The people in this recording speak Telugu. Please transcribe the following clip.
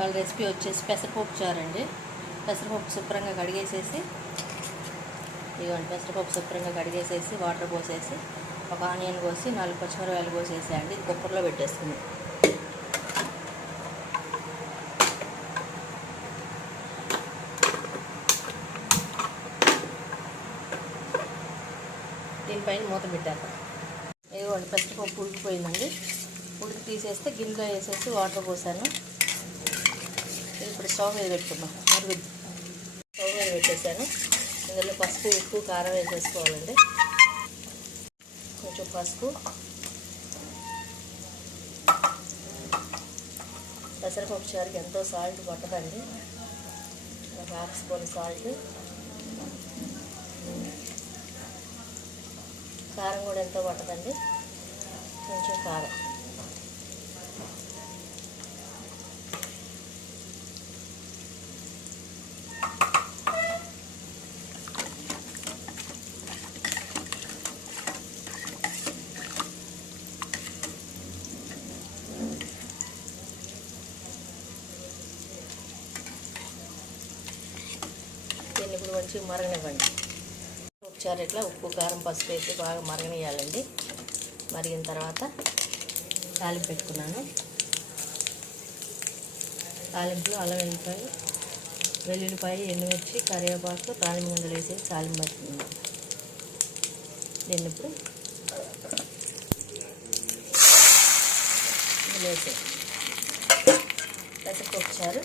వాళ్ళ రెసిపీ వచ్చేసి పెసరపప్పు చారు అండి. పెసరపప్పు శుభ్రంగా కడిగేసేసి, ఇదిగోండి పెసరపప్పు శుభ్రంగా కడిగేసేసి వాటర్ పోసేసి ఒక ఆనియన్ కోసి 4 పచ్చిమిరపకాయలు కోసేసేయండి. ఇది కుక్కర్లో పెట్టేసుకుంది. దీనిపైన మూత పెట్టాక ఇదిగోండి పెసరపప్పు ఉడికిపోయిందండి. ఉడికి తీసేస్తే గిన్నెలో వేసేసి వాటర్ పోసాను. ఇప్పుడు స్టవ్ మీద పెట్టుకున్నాం. మరుగుద్ది. స్టవ్ మీద పెట్టేసాను. ఇందులో పసుపు, ఉప్పు, కారం వేసేసుకోవాలండి. కొంచెం పసుపు, పెసరపప్పు చారుకి ఎంతో సాల్ట్ పట్టదండి. ఒక హాఫ్ స్పూన్ సాల్ట్, కారం కూడా ఎంతో పట్టదండి. కొంచెం కారం, దీన్ని ఇప్పుడు మంచిగా మరగనివ్వండి. ఒకసారి ఇట్లా ఉప్పు, కారం, పసుపు వేసి బాగా మరగనియాలండి. మరిగిన తర్వాత తాలింపు పెట్టుకున్నాను. తాలింపులో అల్లం వెల్లుల్లిపాయ, ఎండుమిర్చి, కరివేపాకు, తాలింపు గింజలు వేసేసి తాలింపు పెట్టుకున్నాను. దీన్ని ఇప్పుడు వేసే పెసరపప్పు చారు